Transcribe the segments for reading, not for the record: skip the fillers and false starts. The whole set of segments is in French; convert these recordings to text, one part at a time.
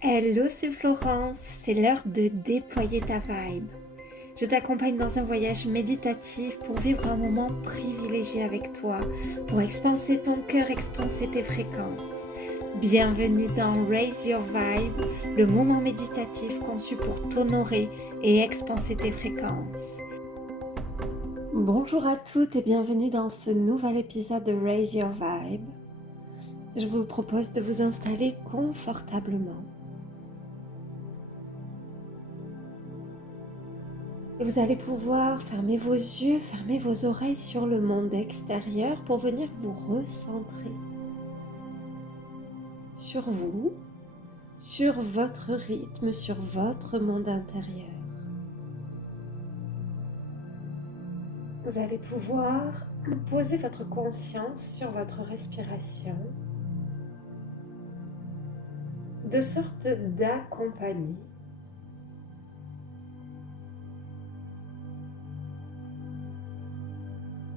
Hello, c'est Florence, c'est l'heure de déployer ta vibe. Je t'accompagne dans un voyage méditatif pour vivre un moment privilégié avec toi, pour expanser ton cœur, expanser tes fréquences. Bienvenue dans Raise Your Vibe, le moment méditatif conçu pour t'honorer et expanser tes fréquences. Bonjour à toutes et bienvenue dans ce nouvel épisode de Raise Your Vibe. Je vous propose de vous installer confortablement. Et vous allez pouvoir fermer vos yeux, fermer vos oreilles sur le monde extérieur pour venir vous recentrer sur vous, sur votre rythme, sur votre monde intérieur. Vous allez pouvoir poser votre conscience sur votre respiration de sorte d'accompagner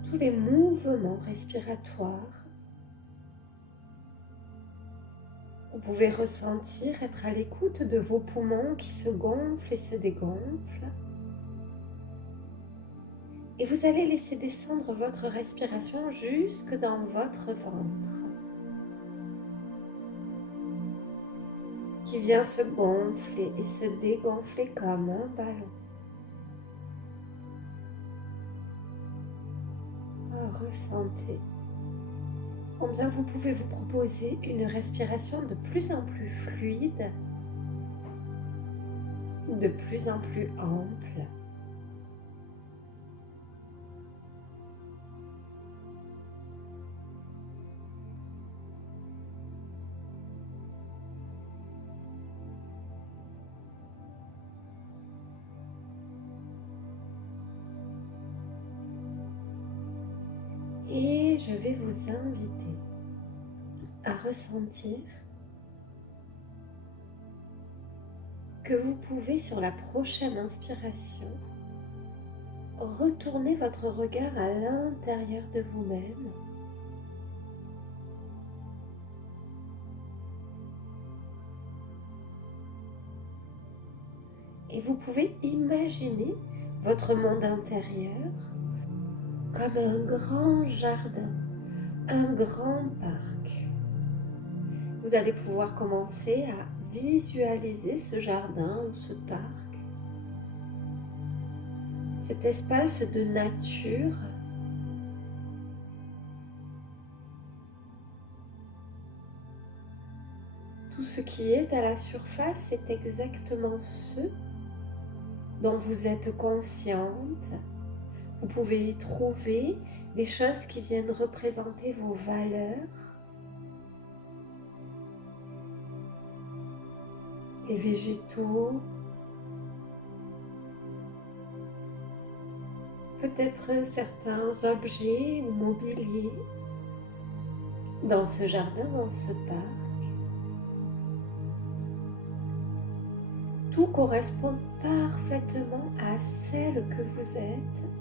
tous les mouvements respiratoires. Vous pouvez ressentir, être à l'écoute de vos poumons qui se gonflent et se dégonflent. Et vous allez laisser descendre votre respiration jusque dans votre ventre, qui vient se gonfler et se dégonfler comme un ballon. Ressentez combien vous pouvez vous proposer une respiration de plus en plus fluide, de plus en plus ample. Et je vais vous inviter à ressentir que vous pouvez, sur la prochaine inspiration, retourner votre regard à l'intérieur de vous-même. Et vous pouvez imaginer votre monde intérieur comme un grand jardin, un grand parc. Vous allez pouvoir commencer à visualiser ce jardin ou ce parc, cet espace de nature tout ce qui est à la surface est exactement ce dont vous êtes consciente. Vous pouvez y trouver des choses qui viennent représenter vos valeurs, les végétaux, peut-être certains objets ou mobiliers dans ce jardin, dans ce parc. Tout correspond parfaitement à celle que vous êtes.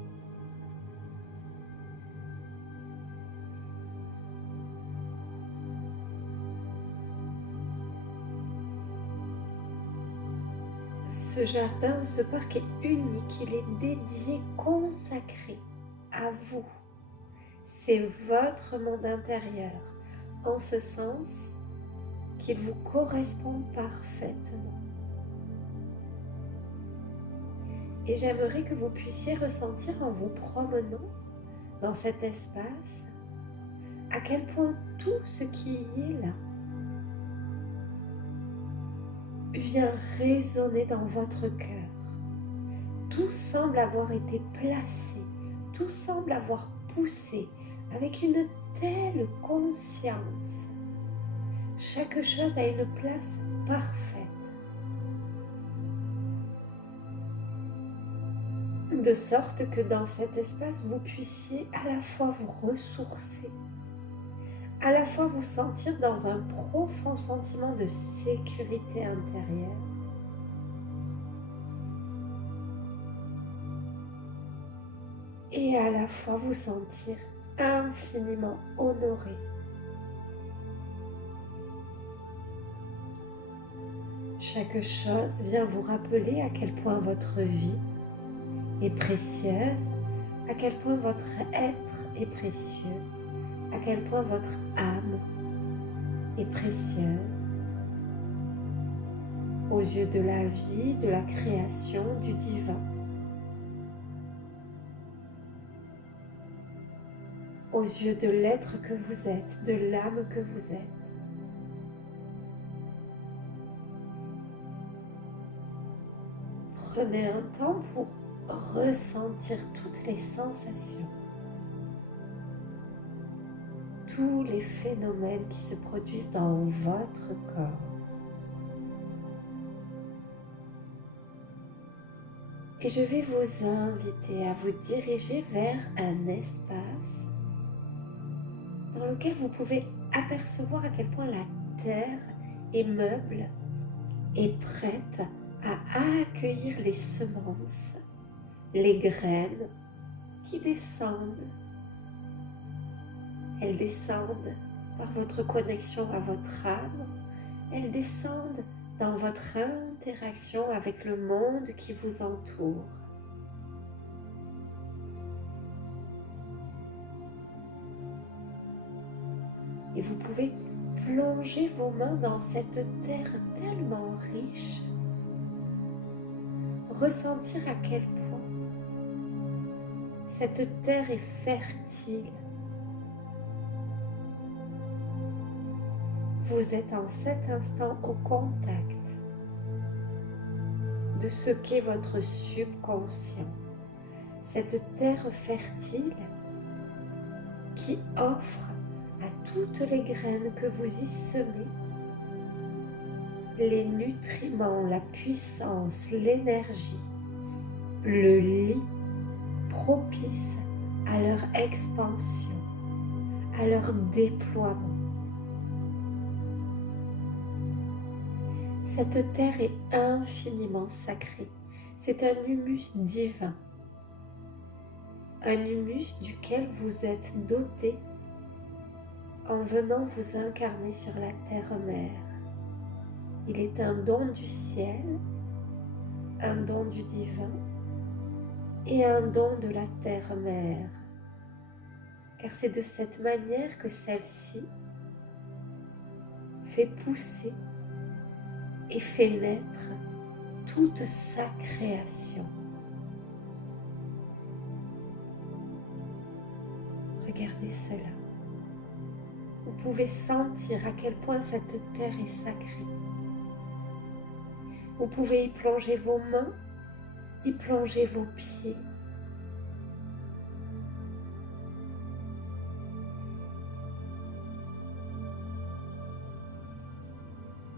Ce jardin ou ce parc est unique, il est dédié, consacré à vous. C'est votre monde intérieur, en ce sens qu'il vous correspond parfaitement. Et j'aimerais que vous puissiez ressentir en vous promenant dans cet espace à quel point tout ce qui y est là vient résonner dans votre cœur. Tout semble avoir été placé, tout semble avoir poussé avec une telle conscience. Chaque chose a une place parfaite. De sorte que dans cet espace, vous puissiez à la fois vous ressourcer, à la fois vous sentir dans un profond sentiment de sécurité intérieure, et à la fois vous sentir infiniment honoré. Chaque chose vient vous rappeler à quel point votre vie est précieuse, à quel point votre être est précieux, à quel point votre âme est précieuse aux yeux de la vie, de la création, du divin. Aux yeux de l'être que vous êtes, de l'âme que vous êtes. Prenez un temps pour ressentir toutes les sensations, tous les phénomènes qui se produisent dans votre corps. Et je vais vous inviter à vous diriger vers un espace dans lequel vous pouvez apercevoir à quel point la terre est meuble et prête à accueillir les semences, les graines qui descendent. Elles descendent par votre connexion à votre âme, elles descendent dans votre interaction avec le monde qui vous entoure. Et vous pouvez plonger vos mains dans cette terre tellement riche, ressentir à quel point cette terre est fertile. Vous êtes en cet instant au contact de ce qu'est votre subconscient, cette terre fertile qui offre à toutes les graines que vous y semez les nutriments, la puissance, l'énergie, le lit propice à leur expansion, à leur déploiement. Cette terre est infiniment sacrée. C'est un humus divin, un humus duquel vous êtes doté en venant vous incarner sur la terre-mère. Il est un don du ciel, un don du divin et un don de la terre-mère. Car c'est de cette manière que celle-ci fait pousser et fait naître toute sa création. Regardez cela. Vous pouvez sentir à quel point cette terre est sacrée. Vous pouvez y plonger vos mains, y plonger vos pieds.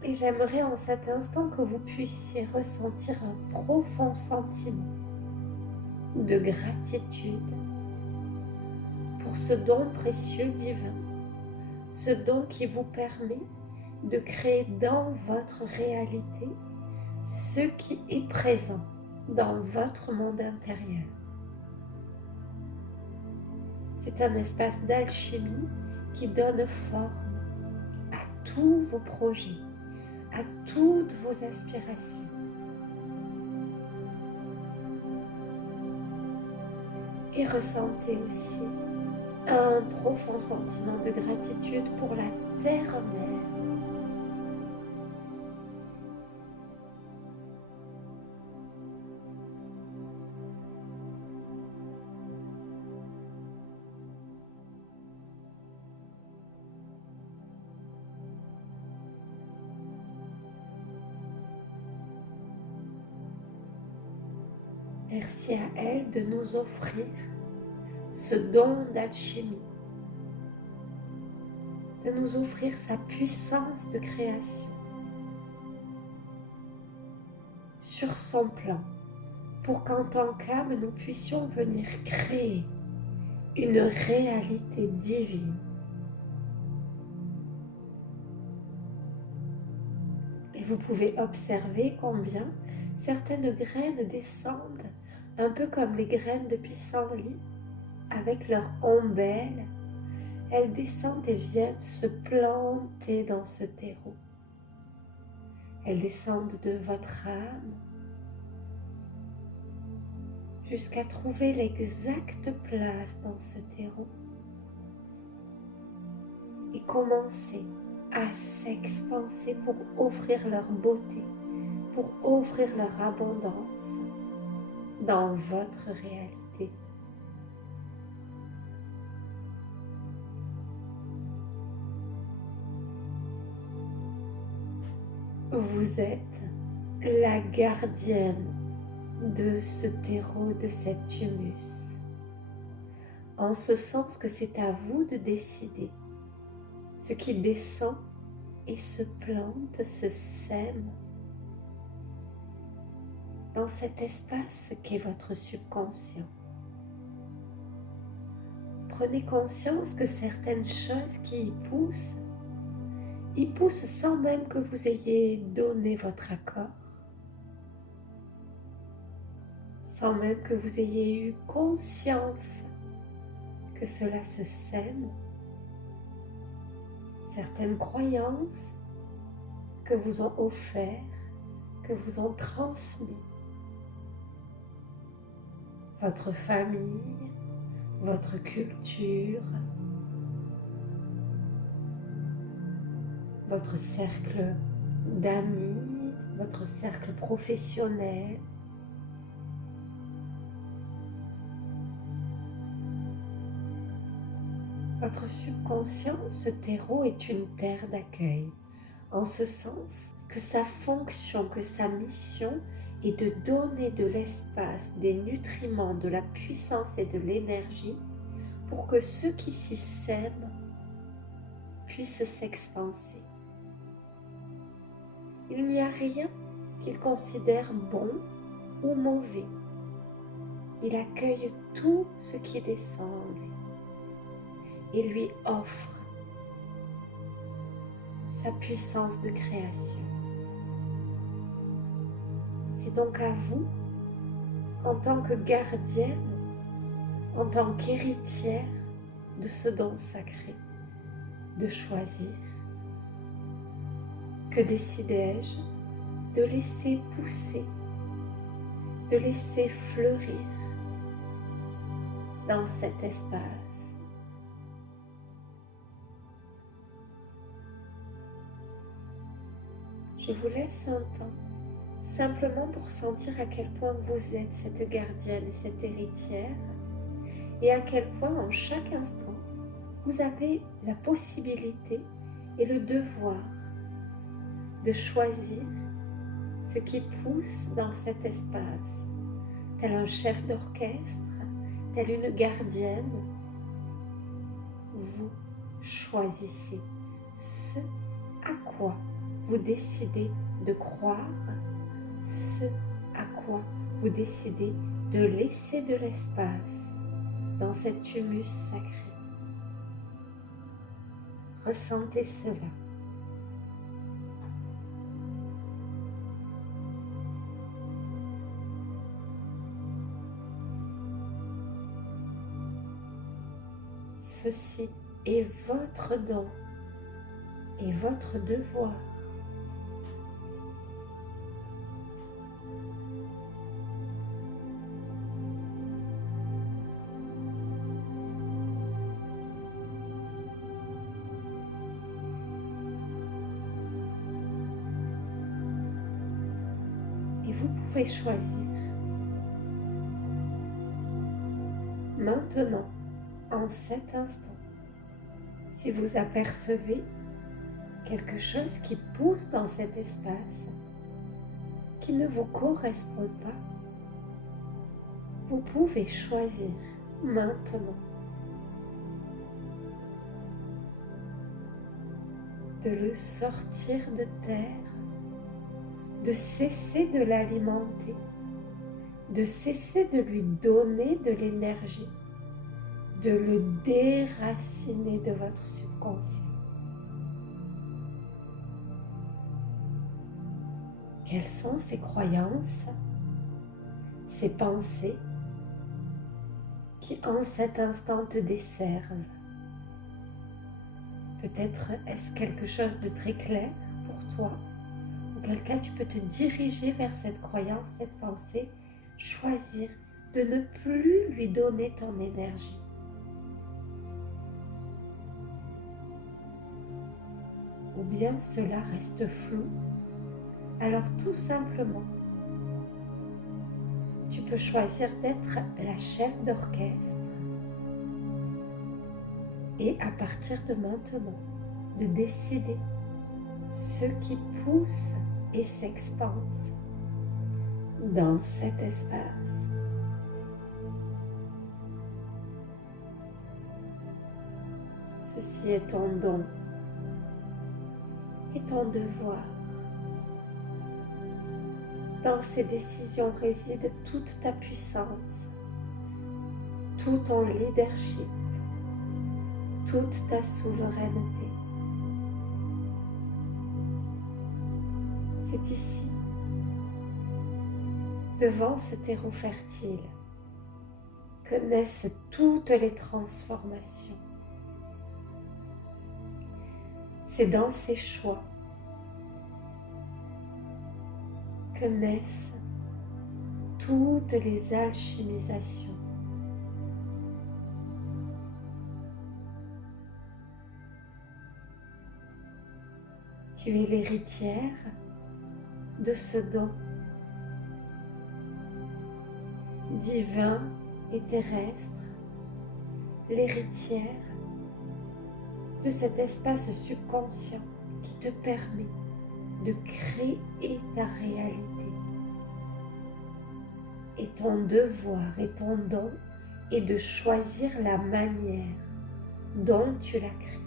Et j'aimerais en cet instant que vous puissiez ressentir un profond sentiment de gratitude pour ce don précieux divin, ce don qui vous permet de créer dans votre réalité ce qui est présent dans votre monde intérieur. C'est un espace d'alchimie qui donne forme à tous vos projets, à toutes vos aspirations. Et ressentez aussi un profond sentiment de gratitude pour la terre-mère. Merci à elle de nous offrir ce don d'alchimie, de nous offrir sa puissance de création sur son plan, pour qu'en tant qu'âme, nous puissions venir créer une réalité divine. Et vous pouvez observer combien certaines graines descendent un peu comme les graines de pissenlit, avec leur ombelle, elles descendent et viennent se planter dans ce terreau. Elles descendent de votre âme jusqu'à trouver l'exacte place dans ce terreau et commencer à s'expanser pour offrir leur beauté, pour offrir leur abondance dans votre réalité. Vous êtes la gardienne de ce terreau, de cet humus, en ce sens que c'est à vous de décider ce qui descend et se plante, se sème dans cet espace qu'est votre subconscient. Prenez conscience que certaines choses qui y poussent sans même que vous ayez donné votre accord, sans même que vous ayez eu conscience que cela se sème. Certaines croyances que vous ont offertes, que vous ont transmis votre famille, votre culture, votre cercle d'amis, votre cercle professionnel. Votre subconscient, ce terreau, est une terre d'accueil, en ce sens que sa fonction, que sa mission est de donner de l'espace, des nutriments, de la puissance et de l'énergie pour que ceux qui s'y sèment puissent s'expanser. Il n'y a rien qu'il considère bon ou mauvais. Il accueille tout ce qui descend en lui et lui offre sa puissance de création. C'est donc à vous, en tant que gardienne, en tant qu'héritière de ce don sacré, de choisir. Que décidai-je de laisser pousser, de laisser fleurir dans cet espace? Je vous laisse un temps, simplement pour sentir à quel point vous êtes cette gardienne et cette héritière, et à quel point en chaque instant, vous avez la possibilité et le devoir de choisir ce qui pousse dans cet espace, tel un chef d'orchestre, telle une gardienne. Vous choisissez ce à quoi vous décidez de croire, ce à quoi vous décidez de laisser de l'espace dans cet humus sacré. Ressentez cela. Ceci est votre don et votre devoir. Et vous pouvez choisir maintenant, en cet instant, si vous apercevez quelque chose qui pousse dans cet espace, qui ne vous correspond pas, vous pouvez choisir maintenant de le sortir de terre, de cesser de l'alimenter, de cesser de lui donner de l'énergie, de le déraciner de votre subconscient. Quelles sont ces croyances, ces pensées qui en cet instant te desservent? Peut-être est-ce quelque chose de très clair pour toi, ou auquel cas tu peux te diriger vers cette croyance, cette pensée, choisir de ne plus lui donner ton énergie. Ou bien cela reste flou, alors tout simplement, tu peux choisir d'être la chef d'orchestre et à partir de maintenant, de décider ce qui pousse et s'expanse dans cet espace. Ceci est ton don et ton devoir. Dans ces décisions réside toute ta puissance, tout ton leadership, toute ta souveraineté. C'est ici, devant ce terreau fertile, que naissent toutes les transformations. C'est dans ces choix que naissent toutes les alchimisations. Tu es l'héritière de ce don divin et terrestre, l'héritière de cet espace subconscient qui te permet de créer ta réalité. Et ton devoir et ton don est de choisir la manière dont tu la crées.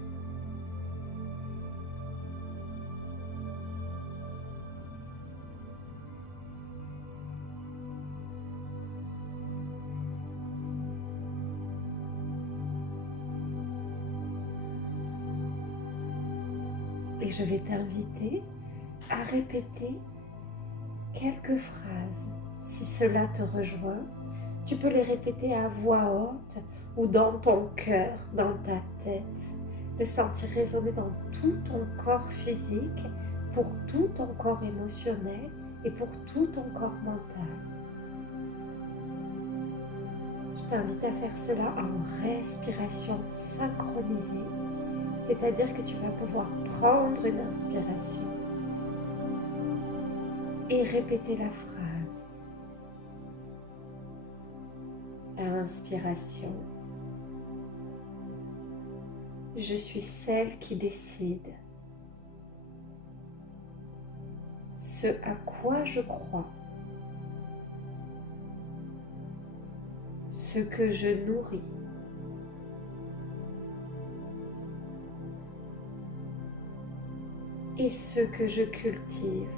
Et je vais t'inviter à répéter quelques phrases. Si cela te rejoint, tu peux les répéter à voix haute ou dans ton cœur, dans ta tête. Le sentir résonner dans tout ton corps physique, pour tout ton corps émotionnel et pour tout ton corps mental. Je t'invite à faire cela en respiration synchronisée. C'est-à-dire que tu vas pouvoir prendre une inspiration et répéter la phrase. Inspiration. Je suis celle qui décide. Ce à quoi je crois. Ce que je nourris. Et ce que je cultive.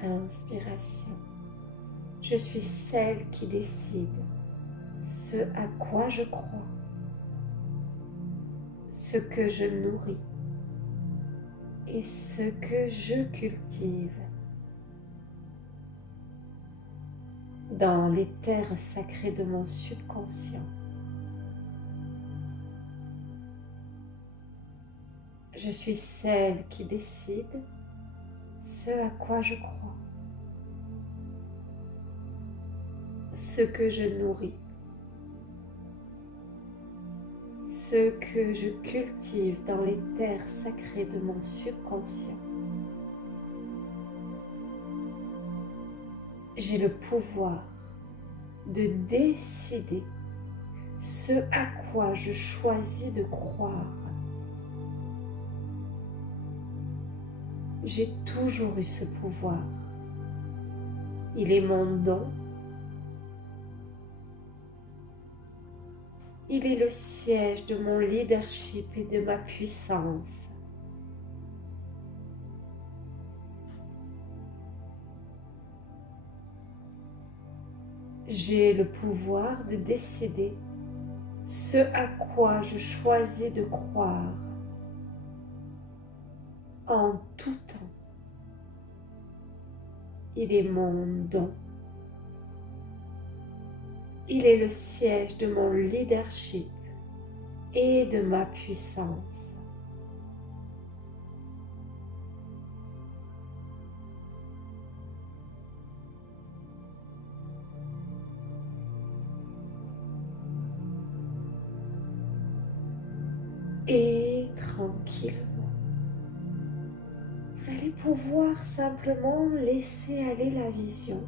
Inspiration. Je suis celle qui décide ce à quoi je crois, ce que je nourris et ce que je cultive. Dans les terres sacrées de mon subconscient, je suis celle qui décide ce à quoi je crois, ce que je nourris, ce que je cultive dans les terres sacrées de mon subconscient. J'ai le pouvoir de décider ce à quoi je choisis de croire. J'ai toujours eu ce pouvoir. Il est mon don. Il est le siège de mon leadership et de ma puissance. J'ai le pouvoir de décider ce à quoi je choisis de croire en tout temps. Il est mon don. Il est le siège de mon leadership et de ma puissance. et tranquillement. Vous allez pouvoir simplement laisser aller la vision.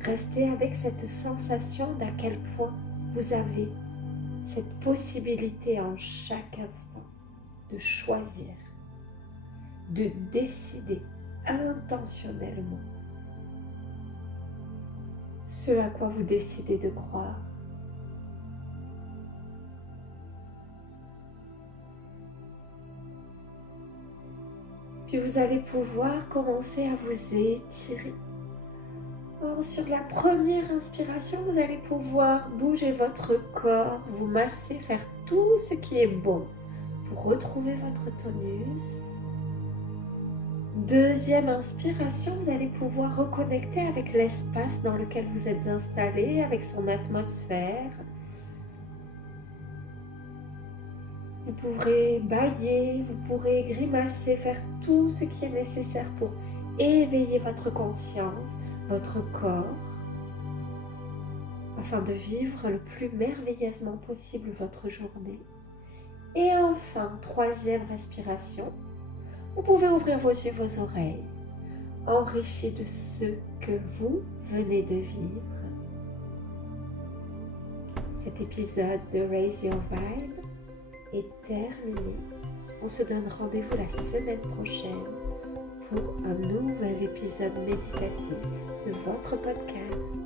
Restez avec cette sensation d'à quel point vous avez cette possibilité en chaque instant de choisir, de décider intentionnellement ce à quoi vous décidez de croire. Puis vous allez pouvoir commencer à vous étirer. Alors, sur la première inspiration, vous allez pouvoir bouger votre corps, vous masser, faire tout ce qui est bon pour retrouver votre tonus. Deuxième inspiration, vous allez pouvoir reconnecter avec l'espace dans lequel vous êtes installé, avec son atmosphère. Vous pourrez bâiller, vous pourrez grimacer, faire tout ce qui est nécessaire pour éveiller votre conscience, votre corps, afin de vivre le plus merveilleusement possible votre journée. Et enfin, troisième respiration, vous pouvez ouvrir vos yeux, vos oreilles, enrichis de ce que vous venez de vivre. Cet épisode de Raise Your Vibe est terminé. On se donne rendez-vous la semaine prochaine pour un nouvel épisode méditatif de votre podcast.